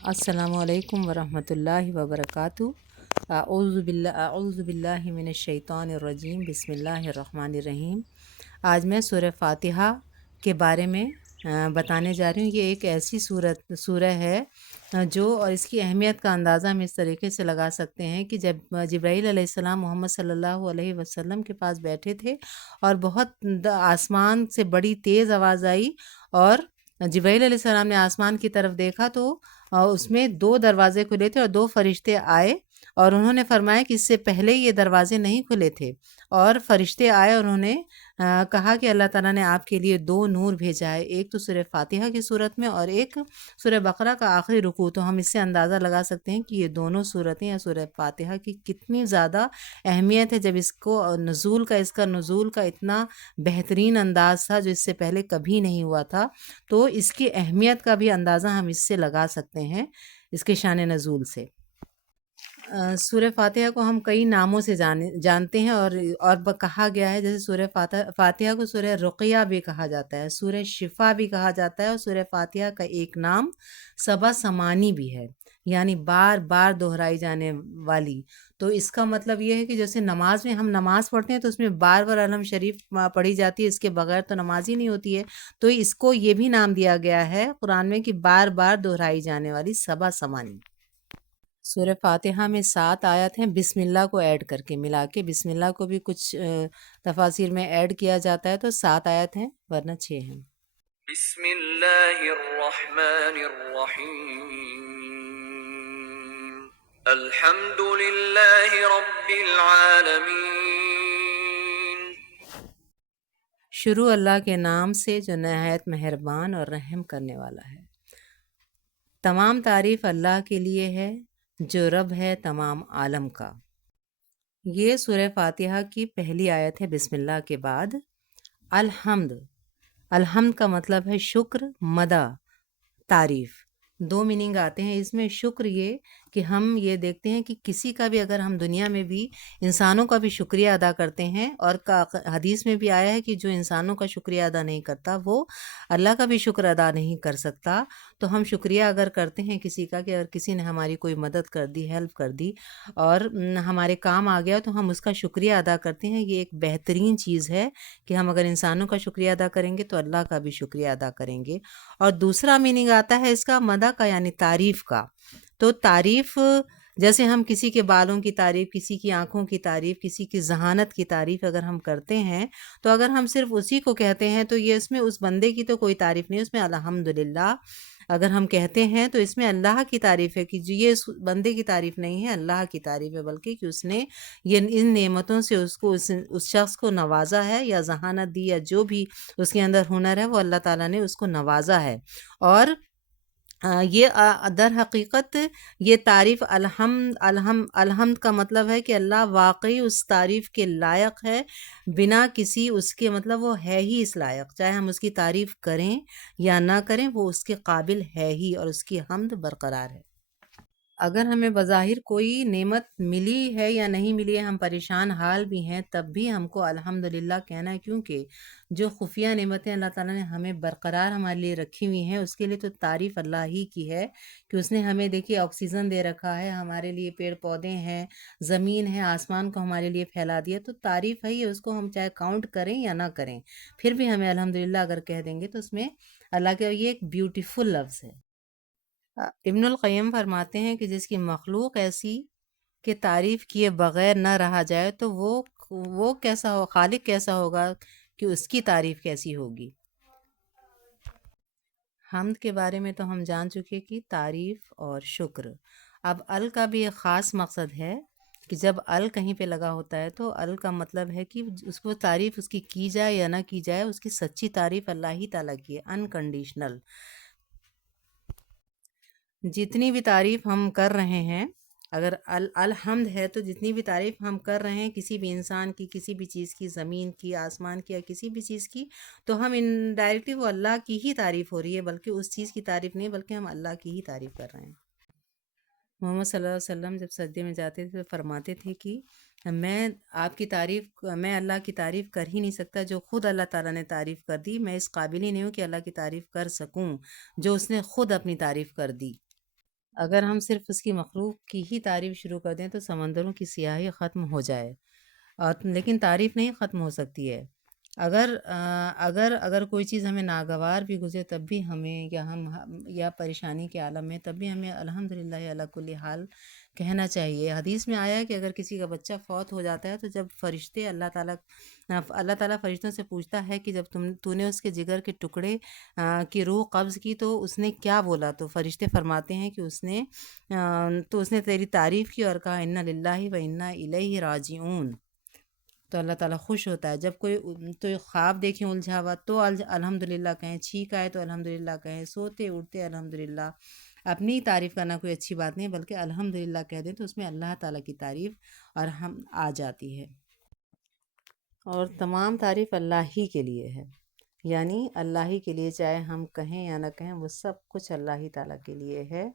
السلام علیکم ورحمۃ اللہ وبرکاتہ۔ اعوذ باللہ من الشیطان الرجیم، بسم اللہ الرحمن الرحیم۔ آج میں سورہ فاتحہ کے بارے میں بتانے جا رہی ہوں۔ یہ ایک ایسی سورہ ہے جو، اور اس کی اہمیت کا اندازہ ہم اس طریقے سے لگا سکتے ہیں کہ جب جبرائیل علیہ السلام محمد صلی اللہ علیہ وسلم کے پاس بیٹھے تھے اور بہت آسمان سے بڑی تیز آواز آئی، اور جبرائیل علیہ السلام نے آسمان کی طرف دیکھا تو اس میں 2 دروازے کھلے تھے اور 2 فرشتے آئے، اور انہوں نے فرمایا کہ اس سے پہلے یہ دروازے نہیں کھلے تھے، اور فرشتے آئے اور انہوں نے کہا کہ اللہ تعالیٰ نے آپ کے لیے 2 نور بھیجا ہے، ایک تو سورہ فاتحہ کی صورت میں اور ایک سورہ بقرہ کا آخری رکوع۔ تو ہم اس سے اندازہ لگا سکتے ہیں کہ یہ دونوں صورتیں یا سورہ فاتحہ کی کتنی زیادہ اہمیت ہے، جب اس کا نزول کا اتنا بہترین انداز تھا جو اس سے پہلے کبھی نہیں ہوا تھا۔ تو اس کی اہمیت کا بھی اندازہ ہم اس سے لگا سکتے ہیں، اس کے شان نزول سے۔ سورہ فاتحہ کو ہم کئی ناموں سے جانتے ہیں، اور کہا گیا ہے، جیسے سورہ فاتحہ کو سورہ رقیہ بھی کہا جاتا ہے، سورہ شفا بھی کہا جاتا ہے، اور سورہ فاتحہ کا ایک نام سبا سمانی بھی ہے، یعنی بار بار دہرائی جانے والی۔ تو اس کا مطلب یہ ہے کہ جیسے نماز میں ہم نماز پڑھتے ہیں تو اس میں بار بار الحمد شریف پڑھی جاتی ہے، اس کے بغیر تو نماز ہی نہیں ہوتی ہے، تو اس کو یہ بھی نام دیا گیا ہے قرآن میں کہ بار بار دہرائی جانے والی سبا سمانی۔ سورہ فاتحہ میں 7 آیت ہیں، بسم اللہ کو ایڈ کر کے، ملا کے بسم اللہ کو بھی کچھ تفاسیر میں ایڈ کیا جاتا ہے، تو 7 آیت ہیں ورنہ 6 ہیں۔ بسم اللہ الرحمن الرحیم، الحمد للہ رب العالمین۔ شروع اللہ کے نام سے جو نہایت مہربان اور رحم کرنے والا ہے۔ تمام تعریف اللہ کے لیے ہے جو رب ہے تمام عالم کا۔ یہ سورہ فاتحہ کی پہلی آیت ہے بسم اللہ کے بعد۔ الحمد، الحمد کا مطلب ہے شکر، مدح، تعریف۔ 2 میننگ آتے ہیں اس میں۔ شکر یہ کہ ہم یہ دیکھتے ہیں کہ کسی کا بھی، اگر ہم دنیا میں بھی انسانوں کا بھی شکریہ ادا کرتے ہیں، اور حدیث میں بھی آیا ہے کہ جو انسانوں کا شکریہ ادا نہیں کرتا وہ اللہ کا بھی شکر ادا نہیں کر سکتا۔ تو ہم شکریہ اگر کرتے ہیں کسی کا، کہ اگر کسی نے ہماری کوئی مدد کر دی، ہیلپ کر دی اور ہمارے کام آ گیا، تو ہم اس کا شکریہ ادا کرتے ہیں۔ یہ ایک بہترین چیز ہے کہ ہم اگر انسانوں کا شکریہ ادا کریں گے تو اللہ کا بھی شکریہ ادا کریں گے۔ اور دوسرا میننگ آتا ہے اس کا مدح کا، یعنی تعریف کا۔ تو تعریف، جیسے ہم کسی کے بالوں کی تعریف، کسی کی آنکھوں کی تعریف، کسی کی ذہانت کی تعریف اگر ہم کرتے ہیں، تو اگر ہم صرف اسی کو کہتے ہیں تو یہ اس میں اس بندے کی تو کوئی تعریف نہیں، اس میں الحمدللہ اگر ہم کہتے ہیں تو اس میں اللہ کی تعریف ہے، کہ یہ اس بندے کی تعریف نہیں ہے، اللہ کی تعریف ہے، بلکہ کہ اس نے یہ ان نعمتوں سے اس شخص کو نوازا ہے، یا ذہانت دی، یا جو بھی اس کے اندر ہنر ہے وہ اللہ تعالیٰ نے اس کو نوازا ہے۔ اور یہ در حقیقت یہ تعریف الحمد کا مطلب ہے کہ اللہ واقعی اس تعریف کے لائق ہے، بنا کسی اس کے، مطلب وہ ہے ہی اس لائق، چاہے ہم اس کی تعریف کریں یا نہ کریں، وہ اس کے قابل ہے ہی، اور اس کی حمد برقرار ہے۔ اگر ہمیں بظاہر کوئی نعمت ملی ہے یا نہیں ملی ہے، ہم پریشان حال بھی ہیں، تب بھی ہم کو الحمدللہ کہنا ہے، کیونکہ جو خفیہ نعمتیں اللہ تعالیٰ نے ہمیں برقرار ہمارے لیے رکھی ہوئی ہیں، اس کے لیے تو تعریف اللہ ہی کی ہے، کہ اس نے ہمیں دیکھیے آکسیجن دے رکھا ہے، ہمارے لیے پیڑ پودے ہیں، زمین ہے، آسمان کو ہمارے لیے پھیلا دیا، تو تعریف ہے ہی، اس کو ہم چاہے کاؤنٹ کریں یا نہ کریں، پھر بھی ہمیں الحمدللہ اگر کہہ دیں گے تو اس میں اللہ کے، یہ ایک بیوٹیفل لفظ ہے۔ ابن القیم فرماتے ہیں کہ جس کی مخلوق ایسی کہ تعریف کیے بغیر نہ رہا جائے، تو وہ کیسا ہو، خالق کیسا ہوگا کہ اس کی تعریف کیسی ہوگی۔ حمد کے بارے میں تو ہم جان چکے کہ تعریف اور شکر۔ اب ال کا بھی ایک خاص مقصد ہے، کہ جب ال کہیں پہ لگا ہوتا ہے تو ال کا مطلب ہے کہ اس کو تعریف اس کی جائے یا نہ کی جائے، اس کی سچی تعریف اللہ ہی تعالیٰ کی ہے، انکنڈیشنل۔ جتنی بھی تعریف ہم کر رہے ہیں، اگر الحمد ہے تو جتنی بھی تعریف ہم کر رہے ہیں کسی بھی انسان کی، کسی بھی چیز کی، زمین کی، آسمان کی، یا کسی بھی چیز کی، تو ہم انڈائریکٹلی وہ اللہ کی ہی تعریف ہو رہی ہے، بلکہ اس چیز کی تعریف نہیں، بلکہ ہم اللہ کی ہی تعریف کر رہے ہیں۔ محمد صلی اللہ علیہ وسلم جب سجدے میں جاتے تھے تو فرماتے تھے کہ میں اللہ کی تعریف کر ہی نہیں سکتا، جو خود اللہ تعالیٰ نے تعریف کر دی، میں اس قابل ہی نہیں ہوں کہ اللہ کی تعریف کر سکوں جو اس نے خود اپنی تعریف کر دی۔ اگر ہم صرف اس کی مخلوق کی ہی تعریف شروع کر دیں تو سمندروں کی سیاہی ختم ہو جائے، لیکن تعریف نہیں ختم ہو سکتی ہے۔ اگر کوئی چیز ہمیں ناگوار بھی گزرے تب بھی ہمیں، یا پریشانی کے عالم میں، تب بھی ہمیں الحمدللہ علی کل حال کہنا چاہیے۔ حدیث میں آیا ہے کہ اگر کسی کا بچہ فوت ہو جاتا ہے تو جب فرشتے اللہ تعالیٰ فرشتوں سے پوچھتا ہے کہ جب تو نے اس کے جگر کے ٹکڑے کی روح قبض کی تو اس نے کیا بولا، تو فرشتے فرماتے ہیں کہ اس نے تیری تعریف کی اور کہا انا للہ و انا الیہ راجعون۔ تو اللہ تعالیٰ خوش ہوتا ہے۔ جب کوئی تو خواب دیکھیں الجھا ہوا تو الحمدللہ کہیں، چھینک آئے تو الحمدللہ کہیں، سوتے اٹھتے الحمدللہ۔ اپنی تعریف کرنا کوئی اچھی بات نہیں، بلکہ الحمدللہ کہہ دیں تو اس میں اللہ تعالیٰ کی تعریف اور ہم آ جاتی ہے۔ اور تمام تعریف اللہ ہی کے لیے ہے، یعنی اللہ ہی کے لیے، چاہے ہم کہیں یا نہ کہیں، وہ سب کچھ اللہ ہی تعالیٰ کے لیے ہے،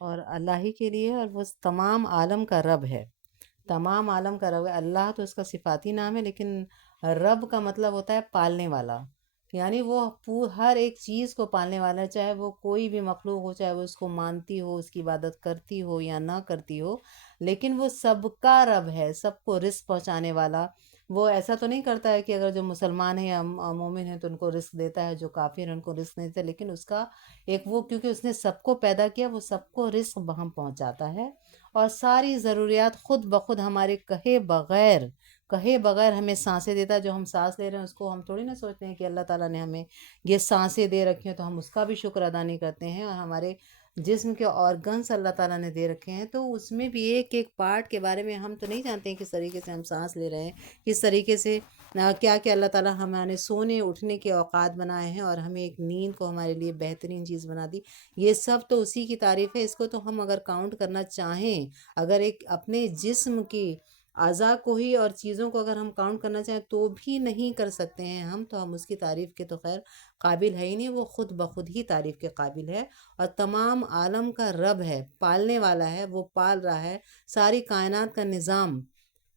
اور اللہ ہی کے لیے، اور وہ تمام عالم کا رب ہے۔ تمام عالم کا رب ہے۔ اللہ تو اس کا صفاتی نام ہے، لیکن رب کا مطلب ہوتا ہے پالنے والا، یعنی وہ ہر ایک چیز کو پالنے والا ہے، چاہے وہ کوئی بھی مخلوق ہو، چاہے وہ اس کو مانتی ہو، اس کی عبادت کرتی ہو یا نہ کرتی ہو، لیکن وہ سب کا رب ہے، سب کو رزق پہنچانے والا۔ وہ ایسا تو نہیں کرتا ہے کہ اگر جو مسلمان ہیں یا مومن ہیں تو ان کو رزق دیتا ہے، جو کافر ہیں ان کو رزق نہیں دیتا، لیکن اس کا وہ کیونکہ اس نے سب کو پیدا کیا، وہ سب کو رزق بہم پہنچاتا ہے، اور ساری ضروریات خود بخود ہمارے کہے بغیر ہمیں سانسیں دیتا ہے۔ جو ہم سانس لے رہے ہیں اس کو ہم تھوڑی نہ سوچتے ہیں کہ اللہ تعالیٰ نے ہمیں یہ سانسیں دے رکھی ہیں تو ہم اس کا بھی شکر ادا نہیں کرتے ہیں، اور ہمارے جسم کے آرگنس اللہ تعالیٰ نے دے رکھے ہیں تو اس میں بھی ایک ایک پارٹ کے بارے میں ہم تو نہیں جانتے ہیں کس طریقے سے ہم سانس لے رہے ہیں، کس طریقے سے کیا اللہ تعالیٰ ہمارے سونے اٹھنے کے اوقات بنائے ہیں، اور ہمیں ایک نیند کو ہمارے لیے بہترین چیز بنا دی۔ یہ سب تو اسی کی تعریف ہے۔ اس کو تو ہم اگر کاؤنٹ کرنا چاہیں، اگر ایک اپنے جسم کی اعضاء کو ہی اور چیزوں کو اگر ہم کاؤنٹ کرنا چاہیں تو بھی نہیں کر سکتے ہیں ہم، تو ہم اس کی تعریف کے تو خیر قابل ہے ہی نہیں، وہ خود بخود ہی تعریف کے قابل ہے، اور تمام عالم کا رب ہے، پالنے والا ہے، وہ پال رہا ہے، ساری کائنات کا نظام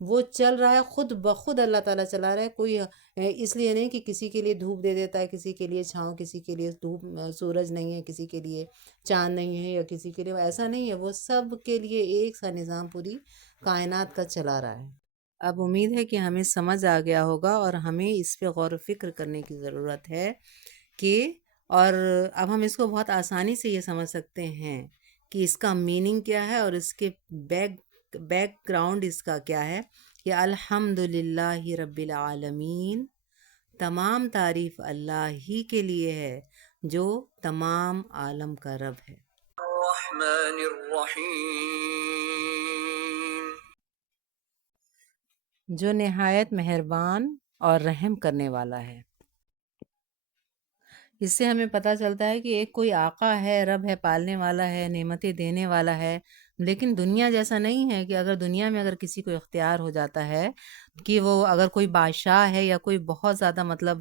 وہ چل رہا ہے، خود بخود اللہ تعالیٰ چلا رہا ہے۔ کوئی اس لیے نہیں کہ کسی کے لیے دھوپ دے دیتا ہے، کسی کے لیے چھاؤں، کسی کے لیے سورج نہیں ہے، کسی کے لیے چاند نہیں ہے، یا کسی کے لیے ایسا نہیں ہے، وہ سب کے لیے ایک سا نظام پوری کائنات کا چلا رہا ہے۔ اب امید ہے کہ ہمیں سمجھ آ گیا ہوگا، اور ہمیں اس پہ غور و فکر کرنے کی ضرورت ہے کہ، اور اب ہم اس کو بہت آسانی سے یہ سمجھ سکتے ہیں کہ اس کا میننگ کیا ہے، اور اس کے بیک گراؤنڈ اس کا کیا ہے، کہ الحمدللہ رب العالمین، تمام تعریف اللہ ہی کے لیے ہے جو تمام عالم کا رب ہے۔ الرحمن الرحیم، جو نہایت مہربان اور رحم کرنے والا ہے۔ اس سے ہمیں پتہ چلتا ہے کہ ایک کوئی آقا ہے، رب ہے، پالنے والا ہے، نعمتیں دینے والا ہے، لیکن دنیا جیسا نہیں ہے کہ اگر دنیا میں اگر کسی کو اختیار ہو جاتا ہے کہ وہ اگر کوئی بادشاہ ہے یا کوئی بہت زیادہ مطلب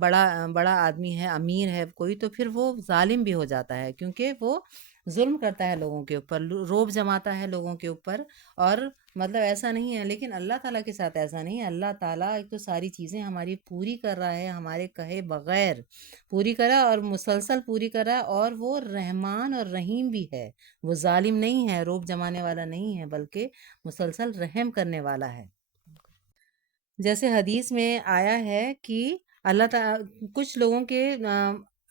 بڑا آدمی ہے، امیر ہے کوئی، تو پھر وہ ظالم بھی ہو جاتا ہے، کیونکہ وہ ظلم کرتا ہے لوگوں کے اوپر، روب جماتا ہے لوگوں کے اوپر، اور مطلب ایسا نہیں ہے۔ لیکن اللہ تعالیٰ کے ساتھ ایسا نہیں ہے۔ اللہ تعالیٰ ایک تو ساری چیزیں ہماری پوری کر رہا ہے، ہمارے کہے بغیر پوری کرا، اور مسلسل پوری کرا، اور وہ رحمان اور رحیم بھی ہے، وہ ظالم نہیں ہے، روب جمانے والا نہیں ہے، بلکہ مسلسل رحم کرنے والا ہے۔ جیسے حدیث میں آیا ہے کہ اللہ تعالیٰ کچھ لوگوں کے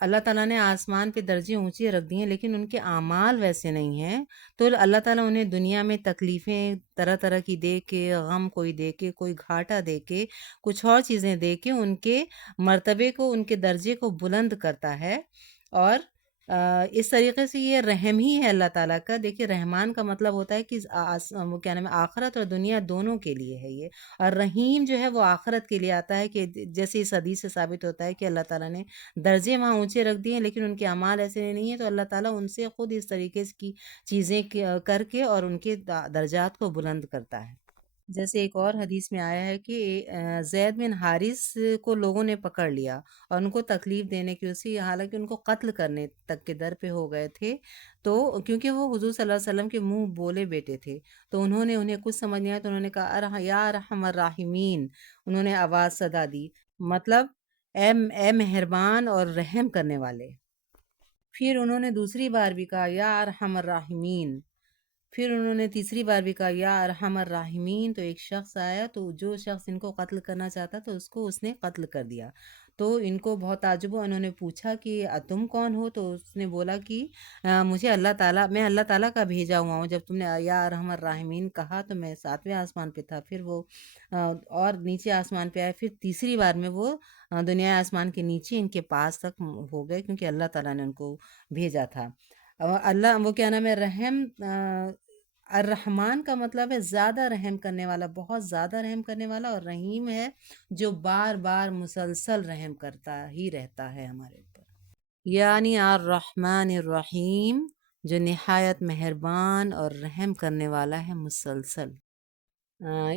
اللہ تعالیٰ نے آسمان پہ درجے اونچے رکھ دیے ہیں، لیکن ان کے اعمال ویسے نہیں ہیں، تو اللہ تعالیٰ انہیں دنیا میں تکلیفیں طرح طرح کی دے کے، غم کوئی دے کے، کوئی گھاٹا دے کے، کچھ اور چیزیں دے کے ان کے مرتبے کو، ان کے درجے کو بلند کرتا ہے، اور اس طریقے سے یہ رحم ہی ہے اللہ تعالیٰ کا۔ دیکھیے، رحمان کا مطلب ہوتا ہے کہ وہ کیا نام ہے، آخرت اور دنیا دونوں کے لیے ہے یہ، اور رحیم جو ہے وہ آخرت کے لیے آتا ہے، کہ جیسے اس حدیث سے ثابت ہوتا ہے کہ اللہ تعالیٰ نے درجے وہاں اونچے رکھ دیے ہیں، لیکن ان کے اعمال ایسے نہیں ہیں، تو اللہ تعالیٰ ان سے خود اس طریقے کی چیزیں کر کے اور ان کے درجات کو بلند کرتا ہے۔ جیسے ایک اور حدیث میں آیا ہے کہ زید بن حارث کو لوگوں نے پکڑ لیا اور ان کو تکلیف دینے کی، اسی حالانکہ ان کو قتل کرنے تک کے در پہ ہو گئے تھے، تو کیونکہ وہ حضور صلی اللہ علیہ وسلم کے منہ بولے بیٹے تھے، تو انہیں کچھ سمجھ نہیں آیا، تو انہوں نے کہا یا ارحم الراحمین، انہوں نے آواز صدا دی، مطلب اے مہربان اور رحم کرنے والے۔ پھر انہوں نے دوسری بار بھی کہا یا ارحم الراحمین، پھر انہوں نے تیسری بار بھی کہا یا ارحم الراحمین، تو ایک شخص آیا تو جو شخص ان کو قتل کرنا چاہتا تو اس نے قتل کر دیا۔ تو ان کو بہت تعجب ہوا، انہوں نے پوچھا کہ تم کون ہو؟ تو اس نے بولا کہ مجھے اللہ تعالیٰ، میں اللہ تعالیٰ کا بھیجا ہوا ہوں۔ جب تم نے یا ارحم الراحمین کہا تو میں 7ویں آسمان پہ تھا، پھر وہ اور نیچے آسمان پہ آئے، پھر تیسری بار میں وہ دنیا آسمان کے نیچے ان کے پاس تک ہو گئے، کیونکہ اللہ تعالیٰ نے ان کو بھیجا تھا۔ اللہ وہ کیا نام ہے، رحم، الرحمن کا مطلب ہے زیادہ رحم کرنے والا، بہت زیادہ رحم کرنے والا، اور رحیم ہے جو بار بار مسلسل رحم کرتا ہی رہتا ہے ہمارے اوپر، یعنی الرحمن الرحیم، جو نہایت مہربان اور رحم کرنے والا ہے مسلسل۔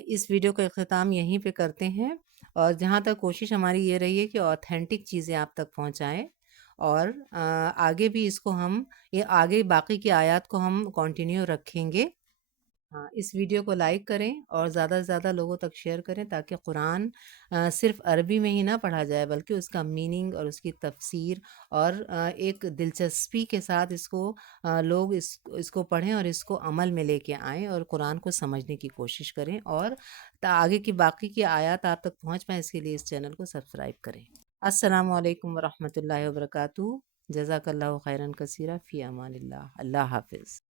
اس ویڈیو کا اختتام یہیں پہ کرتے ہیں، اور جہاں تک کوشش ہماری یہ رہی ہے کہ اوتھینٹک چیزیں آپ تک پہنچائیں، اور آگے بھی اس کو ہم، یہ آگے باقی کی آیات کو ہم کنٹینیو رکھیں گے۔ ہاں، اس ویڈیو کو لائک کریں اور زیادہ سے زیادہ لوگوں تک شیئر کریں، تاکہ قرآن صرف عربی میں ہی نہ پڑھا جائے، بلکہ اس کا میننگ اور اس کی تفسیر، اور ایک دلچسپی کے ساتھ اس کو لوگ اس کو پڑھیں اور اس کو عمل میں لے کے آئیں اور قرآن کو سمجھنے کی کوشش کریں، اور آگے کی باقی کی آیات آپ تک پہنچ پائیں، اس کے لیے اس چینل کو سبسکرائب کریں۔ السلام علیکم ورحمۃ اللہ وبرکاتہ۔ جزاک اللہ خیرا کثیرا، فی امان اللہ، اللہ حافظ۔